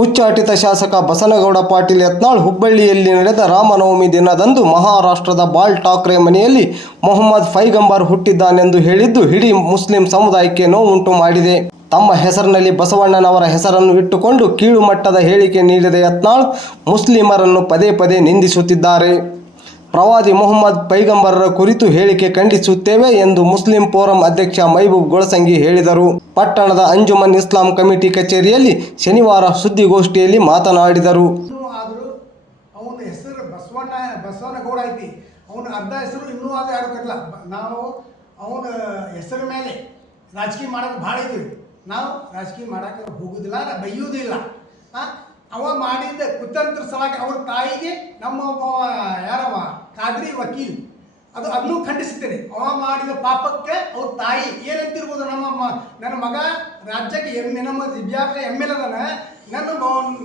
ಉಚ್ಚಾಟಿತ ಶಾಸಕ ಬಸನಗೌಡ ಪಾಟೀಲ್ ಯತ್ನಾಳ್ ಹುಬ್ಬಳ್ಳಿಯಲ್ಲಿ ನಡೆದ ರಾಮನವಮಿ ದಿನದಂದು ಮಹಾರಾಷ್ಟ್ರದ ಬಾಲ್ ಠಾಕ್ರೆ ಮನೆಯಲ್ಲಿ ಮೊಹಮ್ಮದ್ ಪೈಗಂಬರ್ ಹುಟ್ಟಿದ್ದಾನೆಂದು ಹೇಳಿದ್ದು ಇಡೀ ಮುಸ್ಲಿಂ ಸಮುದಾಯಕ್ಕೆ ನೋವುಂಟು ಮಾಡಿದೆ. ತಮ್ಮ ಹೆಸರಿನಲ್ಲಿ ಬಸವಣ್ಣನವರ ಹೆಸರನ್ನು ಇಟ್ಟುಕೊಂಡು ಕೀಳು ಮಟ್ಟದ ಹೇಳಿಕೆ ನೀಡಿದ ಯತ್ನಾಳ್ ಮುಸ್ಲಿಮರನ್ನು ಪದೇ ಪದೇ ನಿಂದಿಸುತ್ತಿದ್ದಾರೆ. ಪ್ರವಾದಿ ಮೊಹಮ್ಮದ್ ಪೈಗಂಬರರ ಕುರಿತು ಹೇಳಿಕೆ ಖಂಡಿಸುತ್ತೇವೆ ಎಂದು ಮುಸ್ಲಿಂ ಫೋರಂ ಅಧ್ಯಕ್ಷ ಮೈಬೂಬ್ ಗೊಳಸಂಗಿ ಹೇಳಿದರು. ಪಟ್ಟಣದ ಅಂಜುಮನ್ ಇಸ್ಲಾಂ ಕಮಿಟಿ ಕಚೇರಿಯಲ್ಲಿ ಶನಿವಾರ ಸುದ್ದಿಗೋಷ್ಠಿಯಲ್ಲಿ ಮಾತನಾಡಿದರು. ಅವನ ಹೆಸರು ಬಸವನಗೌಡ ಐತಿ, ಅವನ ಅರ್ಧ ಹೆಸರು ಇನ್ನೂ ಅದು ಯಾರು ಕಟ್ಟಿಲ್ಲ. ನಾವು ಅವನ ಹೆಸರ ಮೇಲೆ ರಾಜಕೀಯ ಮಾಡೋಕೆ ಭಾಳ ಇದ್ದೀವಿ. ನಾವು ರಾಜಕೀಯ ಮಾಡೋಕೆ ಹೋಗೋದಿಲ್ಲ, ಬೈಯೋದಿಲ್ಲ. ಅವ ಮಾಡಿದ ಕುತಂತ್ರ ಸಲುವಾಗಿ ಅವ್ರ ತಾಯಿಗೆ ನಮ್ಮ ಯಾರವ ಖಾದ್ರಿ ವಕೀಲ್ ಅದನ್ನೂ ಖಂಡಿಸುತ್ತೇನೆ. ಅವ ಮಾಡಿದ ಪಾಪಕ್ಕೆ ಅವ್ರ ತಾಯಿ ಏನಂತಿರ್ಬೋದು, ನನ್ನ ಮಗ ರಾಜ್ಯಕ್ಕೆ ನಮ್ಮ ವಿದ್ಯಾರ್ಥಿ ML ಅದನ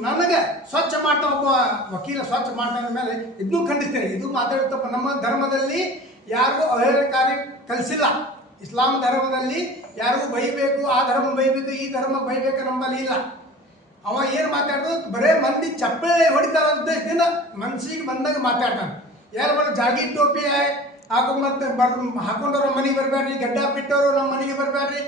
ನನಗೆ ಸ್ವಚ್ಛ ಮಾಡ್ತಾ ಒಬ್ಬ ವಕೀಲ ಸ್ವಚ್ಛ ಮಾಡ್ತಾ ಮೇಲೆ ಇದನ್ನೂ ಖಂಡಿಸ್ತೇನೆ. ಇದು ಮಾತಾಡುತ್ತಪ್ಪ, ನಮ್ಮ ಧರ್ಮದಲ್ಲಿ ಯಾರಿಗೂ ಅವಹೇಳನಕಾರಿ ಕಲಿಸಿಲ್ಲ. ಇಸ್ಲಾಂ ಧರ್ಮದಲ್ಲಿ ಯಾರಿಗೂ ಬೈಬೇಕು, ಆ ಧರ್ಮ ಬೈಬೇಕು, ಈ ಧರ್ಮ ಬೈಬೇಕು ನಮ್ಮಲ್ಲಿ ಇಲ್ಲ. ಅವ ಏನು ಮಾತಾಡೋದು, ಬರೇ ಮಂದಿ ಚಪ್ಪಳೆ ಹೊಡಿತಾರ ಉದ್ದೇಶದಿಂದ ಮನ್ಸಿಗೆ ಬಂದಾಗ ಮಾತಾಡ್ತಾನೆ. ಯಾರು ಬರೋ ಜಾಗಿ ಟೋಪಿ ಹಾಕೊಂಡವ್ರ ಮನೆಗೆ ಬರಬೇಡ್ರಿ, ಗಡ್ಡ ಬಿಟ್ಟವರು ನಮ್ಮ ಮನೆಗೆ ಬರಬೇಡ್ರಿ,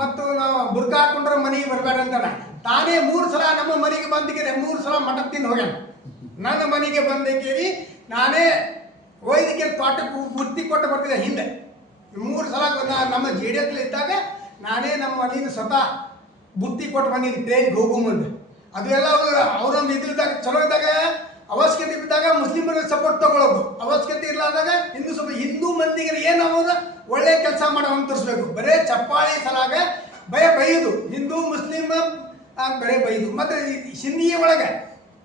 ಮತ್ತು ನಾವು ಬುರ್ಕ ಹಾಕೊಂಡ್ರ ಮನೆಗೆ ಬರಬೇಡ್ರಿ ಅಂತಾನೆ. ತಾನೇ 3 ಸಲ ನಮ್ಮ ಮನೆಗೆ ಬಂದಿದ್ದೀರಿ, 3 ಸಲ ಮಠ ತಿಂದು ಹೋಗ್ಯಾನ. ನನ್ನ ಮನೆಗೆ ಬಂದಿದ್ದೀರಿ, ನಾನೇ ವೈದ್ಯಕೀಯ ತೋಟಕ್ಕೆ ಬುತ್ತಿ ಕೊಟ್ಟು ಬರ್ತಿದ್ದೆ. ಹಿಂದೆ 3 ಸಲ ನಮ್ಮ JDS ಇದ್ದಾಗ ನಾನೇ ನಮ್ಮ ಮನೆಯಿಂದ ಸ್ವತಃ ಬುತ್ತಿ ಕೊಟ್ಟು ಬಂದಿದ್ದೀನಿ ಟ್ರೈನ್ಗೆ ಹೋಗೋ ಮುಂದೆ. ಅದು ಎಲ್ಲ ಅವ್ರೊಂದು ಇದ್ದಾಗ ಚಲೋ ಇದ್ದಾಗ ಅವಶ್ಯಕತೆ ಇದ್ದಾಗ ಮುಸ್ಲಿಮರಿಗೆ ಸಪೋರ್ಟ್ ತಗೊಳ್ಳೋದು, ಅವಶ್ಯಕತೆ ಇರಲಾದಾಗ ಹಿಂದೂ ಮಂದಿಗೆ ಏನು ಅವ್ರ ಒಳ್ಳೆ ಕೆಲಸ ಮಾಡೋ ತೋರಿಸ್ಬೇಕು. ಬರೇ ಚಪ್ಪಾಳಿ ಸಲಾಗ ಬೈದು ಹಿಂದೂ ಮುಸ್ಲಿಂ ಬರೇ ಬೈದು. ಮತ್ತು ಹಿಂದಿ ಒಳಗೆ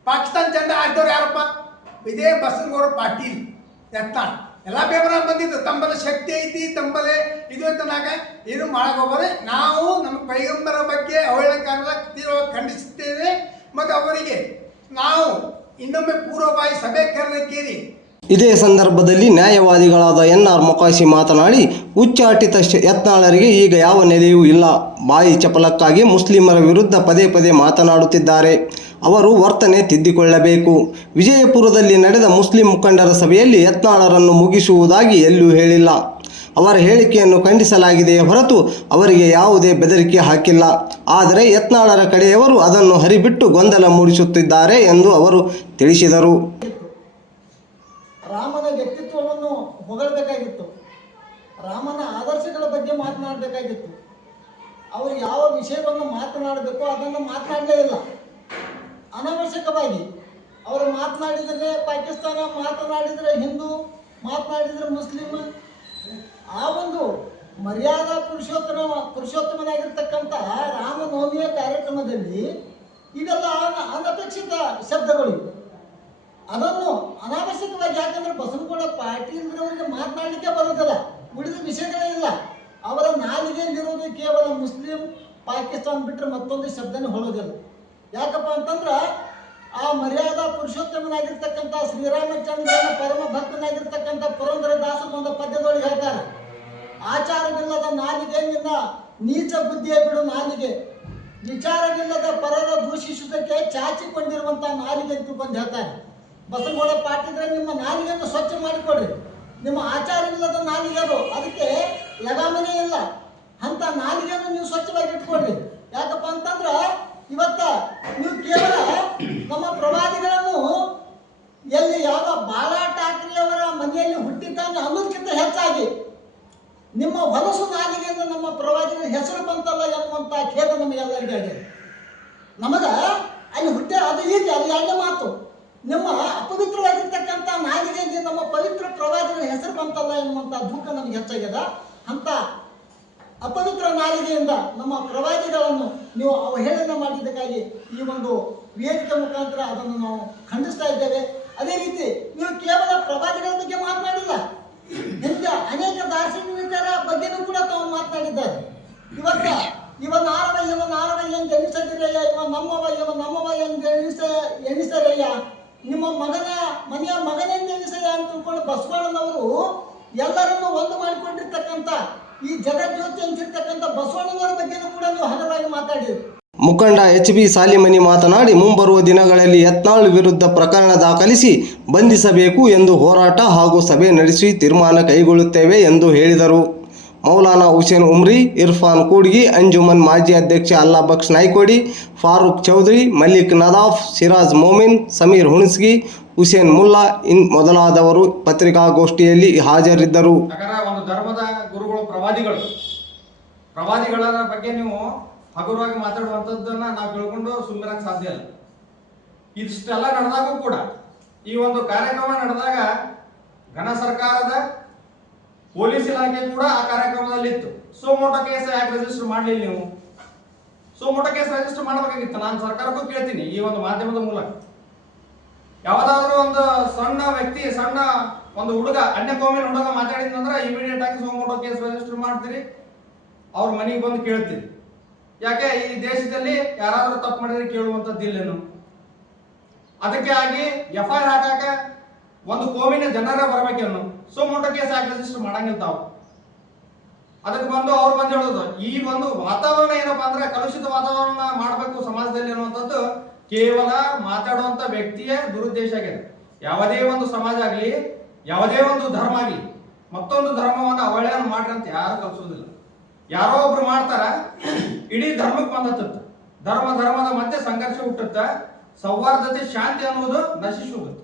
ಪಾಕಿಸ್ತಾನ ಜೆಂಡ ಆಡ್ದವ್ರು ಯಾರಪ್ಪ, ಇದೇ ಬಸನಗೌಡ ಪಾಟೀಲ್ ಯತ್ನಾಳ್. ಎಲ್ಲ ಪೇಪರ್ ಬಂದಿದ್ದು ತಂಬಲ ಶಕ್ತಿ ಐತಿ, ತಂಬಲೆ ಇದು ಅಂತನಾಗ ಏನು ಮಾಡಕೋಬಾರೆ. ನಾವು ನಮ್ಮ ಪೈಗಂಬರ ಬಗ್ಗೆ ಅವಹೇಳನಕಾರರ ತೀವ್ರವಾಗಿ ಖಂಡಿಸುತ್ತೇವೆ. ಮತ್ತು ಅವರಿಗೆ ನಾವು ಇನ್ನೊಮ್ಮೆ ಪೂರ್ವಭಾವಿ ಸಭೆ ಕರೆದಿದ್ದೀರಿ. ಇದೇ ಸಂದರ್ಭದಲ್ಲಿ ನ್ಯಾಯವಾದಿಗಳಾದ NR ಮೊಕಾಶಿ ಮಾತನಾಡಿ, ಉಚ್ಚಾಟಿತ ಯತ್ನಾಳರಿಗೆ ಈಗ ಯಾವ ನೆಲೆಯೂ ಇಲ್ಲ. ಬಾಯಿ ಚಪಲಕ್ಕಾಗಿ ಮುಸ್ಲಿಮರ ವಿರುದ್ಧ ಪದೇ ಪದೇ ಮಾತನಾಡುತ್ತಿದ್ದಾರೆ. ಅವರು ವರ್ತನೆ ತಿದ್ದಿಕೊಳ್ಳಬೇಕು. ವಿಜಯಪುರದಲ್ಲಿ ನಡೆದ ಮುಸ್ಲಿಂ ಮುಖಂಡರ ಸಭೆಯಲ್ಲಿ ಯತ್ನಾಳರನ್ನು ಮುಗಿಸುವುದಾಗಿ ಎಲ್ಲೂ ಹೇಳಿಲ್ಲ. ಅವರ ಹೇಳಿಕೆಯನ್ನು ಖಂಡಿಸಲಾಗಿದೆಯೇ ಹೊರತು ಅವರಿಗೆ ಯಾವುದೇ ಬೆದರಿಕೆ ಹಾಕಿಲ್ಲ. ಆದರೆ ಯತ್ನಾಳರ ಕಡೆಯವರು ಅದನ್ನು ಹರಿಬಿಟ್ಟು ಗೊಂದಲ ಮೂಡಿಸುತ್ತಿದ್ದಾರೆ ಎಂದು ಅವರು ತಿಳಿಸಿದರು. ರಾಮನ ವ್ಯಕ್ತಿತ್ವವನ್ನು ಹೊಗಳಬೇಕಾಗಿತ್ತು, ರಾಮನ ಆದರ್ಶಗಳ ಬಗ್ಗೆ ಮಾತನಾಡಬೇಕಾಗಿತ್ತು. ಅವರು ಯಾವ ವಿಷಯವನ್ನು ಮಾತನಾಡಬೇಕು ಅದನ್ನು ಮಾತನಾಡಲೇ ಇಲ್ಲ. ಅನಾವಶ್ಯಕವಾಗಿ ಅವರು ಮಾತನಾಡಿದರೆ ಪಾಕಿಸ್ತಾನ, ಮಾತನಾಡಿದರೆ ಹಿಂದೂ, ಮಾತನಾಡಿದರೆ ಮುಸ್ಲಿಂ. ಆ ಒಂದು ಮರ್ಯಾದಾ ಪುರುಷೋತ್ತಮನಾಗಿರ್ತಕ್ಕಂಥ ರಾಮನವಮಿಯ ಕಾರ್ಯಕ್ರಮದಲ್ಲಿ ಇದೆಲ್ಲ ಅನಪೇಕ್ಷಿತ ಶಬ್ದಗಳು. ಅದನ್ನು ಅನಾವಶ್ಯಕವಾಗಿ, ಯಾಕಂದ್ರೆ ಬಸನಗೌಡ ಪಾಟೀಲ್ರವರಿಗೆ ಮಾತನಾಡಲಿಕ್ಕೆ ಬರೋದಿಲ್ಲ, ಉಳಿದ ವಿಷಯಗಳೇ ಇಲ್ಲ. ಅವರ ನಾಲಿಗೆಯಲ್ಲಿರೋದು ಕೇವಲ ಮುಸ್ಲಿಂ, ಪಾಕಿಸ್ತಾನ ಬಿಟ್ಟರೆ ಮತ್ತೊಂದು ಶಬ್ದನೇ ಹೊಳೋದಿಲ್ಲ. ಯಾಕಪ್ಪ ಅಂತಂದ್ರೆ ಆ ಮರ್ಯಾದಾ ಪುರುಷೋತ್ತಮನಾಗಿರ್ತಕ್ಕಂಥ ಶ್ರೀರಾಮಚಂದ್ರನ ಪರಮ ಭಕ್ತನಾಗಿರ್ತಕ್ಕಂಥ ಪುರಂದರದಾಸರು ಒಂದು ಪದ್ಯದೊಳಗೆ ಹೇಳ್ತಾರೆ, ಆಚಾರವಿಲ್ಲದ ನಾಲಿಗೆ ನಿನ್ನ ನೀಚ ಬುದ್ಧಿಯ ಬಿಡು ನಾಲಿಗೆ, ವಿಚಾರವಿಲ್ಲದ ಪರರ ದೂಷಿಸುವುದಕ್ಕೆ ಚಾಚಿಕೊಂಡಿರುವಂಥ ನಾಲಿಗೆ ಅಂತ ಬಂದು ಹೇಳ್ತಾರೆ. ಬಸನಗೌಡ ಪಾಟೀಲ್ರೆ, ನಿಮ್ಮ ನಾಲಿಗೆಯನ್ನು ಸ್ವಚ್ಛ ಮಾಡಿಕೊಡ್ರಿ. ನಿಮ್ಮ ಆಚಾರವಿಲ್ಲದ ನಾಲಿಗೆ ಅದು, ಅದಕ್ಕೆ ಲಗಾಮನೇ ಇಲ್ಲ. ಅಂತ ನಾಲಿಗೆಯನ್ನು ನೀವು ಸ್ವಚ್ಛವಾಗಿ ಇಟ್ಕೊಡ್ರಿ. ಯಾಕಪ್ಪ ಅಂತಂದ್ರೆ ಇವತ್ತ ನೀವು ಕೇವಲ ನಮ್ಮ ಪ್ರವಾದಿಗಳನ್ನು ಎಲ್ಲಿ ಯಾವ ಬಾಲ ಠಾಕ್ರೆಯವರ ಮನೆಯಲ್ಲಿ ಹುಟ್ಟಿದ್ದಾನೆ ಅನ್ನೋದಕ್ಕಿಂತ ಹೆಚ್ಚಾಗಿ ನಿಮ್ಮ ಹೊಲಸು ನಾಲಿಗೆಯಿಂದ ನಮ್ಮ ಪ್ರವಾದಿಗಳ ಹೆಸರು ಬಂತಲ್ಲ ಎನ್ನುವಂಥ ಖೇದ ನಮಗೆಲ್ಲರಿಗೆ ಆಗಿದೆ. ನಮಗ ಅಲ್ಲಿ ಹುಟ್ಟಿ ಅದು ಈಗ ಅಲ್ಲಿ ಎರಡನೇ ಮಾತು, ನಿಮ್ಮ ಅಪವಿತ್ರವಾಗಿರ್ತಕ್ಕಂಥ ನಾಲಿಗೆಯಲ್ಲಿ ನಮ್ಮ ಪವಿತ್ರ ಪ್ರವಾದಿಗಳ ಹೆಸರು ಬಂತಲ್ಲ ಎನ್ನುವಂಥ ದುಃಖ ನಮಗೆ ಹೆಚ್ಚಾಗ್ಯದ. ಅಂತ ಅಪವಿತ್ರ ನಾಲಿಗೆಯಿಂದ ನಮ್ಮ ಪ್ರವಾದಿಗಳನ್ನು ನೀವು ಅವಹೇಳನ ಮಾಡಿದ್ದಕ್ಕಾಗಿ ಈ ಒಂದು ವೇದಿಕೆ ಮುಖಾಂತರ ಅದನ್ನು ನಾವು ಖಂಡಿಸ್ತಾ ಇದ್ದೇವೆ. ಅದೇ ರೀತಿ ನೀವು ಕೇವಲ ಪ್ರವಾದಿಗಳ ಬಗ್ಗೆ ಮಾತನಾಡಿಲ್ಲ, ಹಿಂದೆ ಅನೇಕ ದಾರ್ಶನಿಕರ ಬಗ್ಗೆನೂ ಕೂಡ ತಾವು ಮಾತನಾಡಿದ್ದಾರೆ. ಇವ ನಾರವ ಎಂದು ಎಣಿಸದಿರಯ್ಯ, ಇವ ನಮ್ಮವ ಎಂದು ಎಣಿಸರಯ್ಯ, ನಿಮ್ಮ ಮನೆಯ ಮಗನೆಂದು ಎಣಿಸಯ್ಯ ಅಂತ ತಿಳ್ಕೊಂಡು ಬಸವಣ್ಣನವರು ಎಲ್ಲರನ್ನು ಒಂದು ಮಾಡಿಕೊಂಡಿರ್ತಕ್ಕಂಥ ಈ ಜಗಜ್ಯೋತಿ ಅಂತಿರ್ತಕ್ಕಂಥ ಬಸವಣ್ಣನವರ ಬಗ್ಗೆನೂ ಕೂಡ ನೀವು ಹಗರಾಗಿ ಮಾತಾಡಿರಿ. ಮುಖಂಡ HB ಸಾಲಿಮನಿ ಮಾತನಾಡಿ ಮುಂಬರುವ ದಿನಗಳಲ್ಲಿ ಯತ್ನಾಳ್ ವಿರುದ್ಧ ಪ್ರಕರಣ ದಾಖಲಿಸಿ ಬಂಧಿಸಬೇಕು ಎಂದು ಹೋರಾಟ ಹಾಗೂ ಸಭೆ ನಡೆಸಿ ತೀರ್ಮಾನ ಕೈಗೊಳ್ಳುತ್ತೇವೆ ಎಂದು ಹೇಳಿದರು. ಮೌಲಾನಾ ಹುಸೇನ್ ಉಮ್ರಿ, ಇರ್ಫಾನ್ ಕೂಡ್ಗಿ, ಅಂಜುಮನ್ ಮಾಜಿ ಅಧ್ಯಕ್ಷ ಅಲ್ಲಾಬಕ್ಷ್ ನಾಯ್ಕೋಡಿ, ಫಾರೂಕ್ ಚೌಧರಿ, ಮಲ್ಲಿಕ್ ನದಾಫ್, ಸಿರಾಜ್ ಮೊಮಿನ್, ಸಮೀರ್ ಹುಣಸ್ಗಿ, ಹುಸೇನ್ ಮುಲ್ಲಾ ಮೊದಲಾದವರು ಪತ್ರಿಕಾಗೋಷ್ಠಿಯಲ್ಲಿ ಹಾಜರಿದ್ದರು. ಒಂದು ಧರ್ಮದ ಗುರುಗಳು ಪ್ರವಾದಿಗಳ ಬಗ್ಗೆ ನೀವು ಹಗುರವಾಗಿ ಮಾತಾಡುವಂಥದ್ದನ್ನ ನಾವು ತಿಳ್ಕೊಂಡು ಸುಮ್ಮನಿರಕ್ಕೆ ಸಾಧ್ಯ ಇಲ್ಲ. ಇಷ್ಟೆಲ್ಲ ನಡೆದಾಗೂ ಕೂಡ ಈ ಒಂದು ಕಾರ್ಯಕ್ರಮ ನಡೆದಾಗ ಘನ ಸರ್ಕಾರದ ಪೊಲೀಸ್ ಇಲಾಖೆ ಕೂಡ ಆ ಕಾರ್ಯಕ್ರಮದಲ್ಲಿ ಇತ್ತು. ಸೋಮೋಟೋ ಕೇಸ್ ಯಾಕೆ ರಿಜಿಸ್ಟರ್ ಮಾಡಲಿಲ್ಲ ನೀವು? ಸೋಮೋಟೋ ಕೇಸ್ ರಿಜಿಸ್ಟರ್ ಮಾಡಬೇಕಾಗಿತ್ತು. ನಾನು ಸರ್ಕಾರಕ್ಕೂ ಕೇಳ್ತೀನಿ ಈ ಒಂದು ಮಾಧ್ಯಮದ ಮೂಲಕ. ಯಾವ್ದಾದ್ರು ಒಂದು ಸಣ್ಣ ವ್ಯಕ್ತಿ, ಸಣ್ಣ ಒಂದು ಹುಡುಗ, ಅನ್ಯ ಕೋಮಿನ ಹುಡುಗ ಮಾತಾಡಿದ್ನಂದ್ರೆ ಇಮಿಡಿಯೇಟ್ ಆಗಿ ಸೋಮೋಟೋ ಕೇಸ್ ರಿಜಿಸ್ಟರ್ ಮಾಡ್ತೀರಿ, ಅವ್ರ ಮನೆಗೆ ಬಂದು ಕೇಳ್ತೀರಿ. ಯಾಕೆ ಈ ದೇಶದಲ್ಲಿ ಯಾರಾದ್ರೂ ತಪ್ಪು ಮಾಡಿದ್ರೆ ಕೇಳುವಂಥದ್ದಿಲ್ಲೇನು? ಅದಕ್ಕೆ ಆಗಿ FIR ಹಾಕಾಕ ಒಂದು ಕೋಮಿನ ಜನರ ಬರ್ಬೇಕೇನು? ಸೋಮೋಟೋ ಕೇಸ್ ಯಾಕೆ ರಿಜಿಸ್ಟರ್ ಮಾಡಂಗಿಲ್ಲ ತಾವು? ಅದಕ್ಕೆ ಬಂದು ಅವ್ರು ಬಂದು ಹೇಳೋದು ಈ ಒಂದು ವಾತಾವರಣ ಏನಪ್ಪಾ ಅಂದ್ರೆ ಕಲುಷಿತ ವಾತಾವರಣ ಮಾಡಬೇಕು ಸಮಾಜದಲ್ಲಿ ಅನ್ನುವಂಥದ್ದು ಕೇವಲ ಮಾತಾಡುವಂತ ವ್ಯಕ್ತಿಯ ದುರುದ್ದೇಶ ಆಗಿದೆ. ಯಾವುದೇ ಒಂದು ಸಮಾಜ ಆಗಲಿ, ಯಾವುದೇ ಒಂದು ಧರ್ಮ ಆಗಲಿ, ಮತ್ತೊಂದು ಧರ್ಮವನ್ನು ಅವಹೇಳನ ಮಾಡ್ರಿ ಅಂತ ಯಾರು ಕಲಿಸೋದಿಲ್ಲ. ಯಾರೋ ಒಬ್ರು ಮಾಡ್ತಾರ, ಇಡೀ ಧರ್ಮಕ್ಕೆ ಬಂದತ್ತ, ಧರ್ಮದ ಮಧ್ಯೆ ಸಂಘರ್ಷ ಹುಟ್ಟುತ್ತ, ಸೌಹಾರ್ದತೆ ಶಾಂತಿ ಅನ್ನುವುದು ನಶಿಸಿ ಹೋಗುತ್ತೆ.